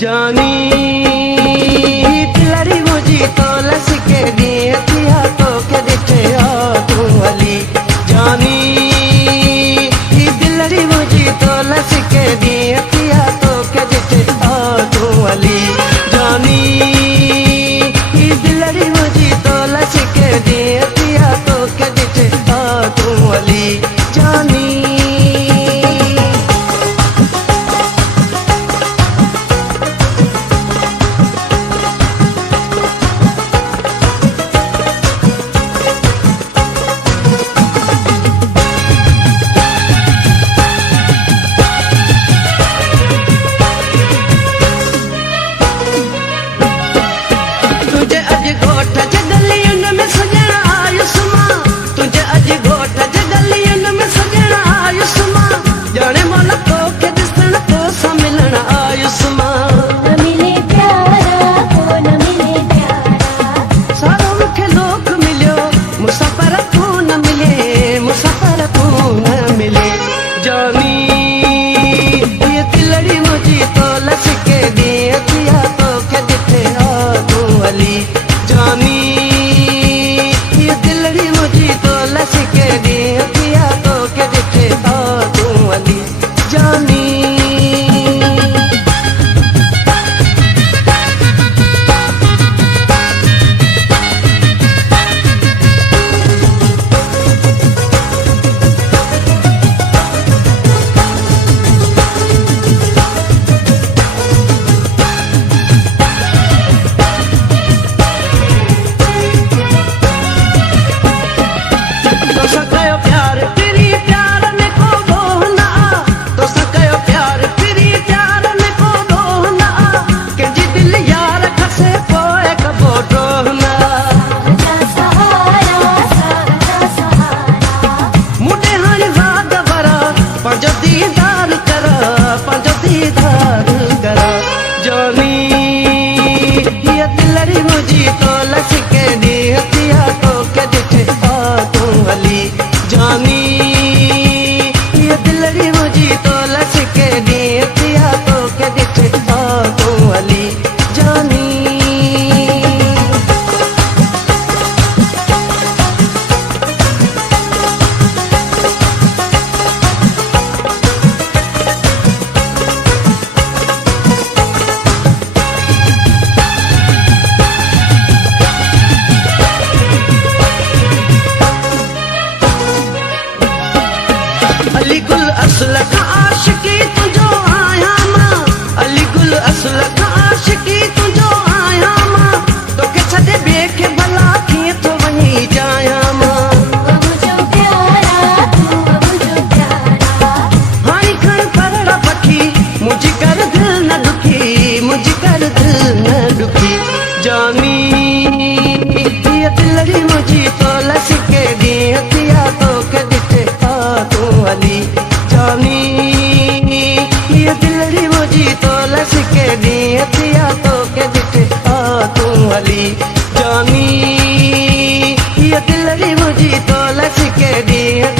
जानी दिलड़ी मुझी तो लस के दिए किया तो के दिखे तू अली जानी दिलड़ी मुझी तो लस के दिए किया तो के दिखे तू अली जानी दिलड़ी मुझी तो लस के दिए किया तो के दिखे तू अली जानी अली गुल असल का आशिकी तुझो आया मां अली गुल असल का आशिकी तुझो आया मां तोखे छॾे ॿिए खे भला कीअं थो वञी जाया मां मुंहिंजो प्यारा तू मुंहिंजो प्यारा हाणे खण परड़ा पखी मुंहिंजी कर दिल न दुखी मुंहिंजी कर दिल न दुखी जानी हीअ दिलड़ी मुंहिंजी तो लस के ॾींहं थिया तोखे ॾिठे तू अली जानी ये दिलड़ी मुझी तो लस के ॾींहं थिया तोखे ॾिठे तू अली जानी ये दिलड़ी मुझी तो लस के ॾींहं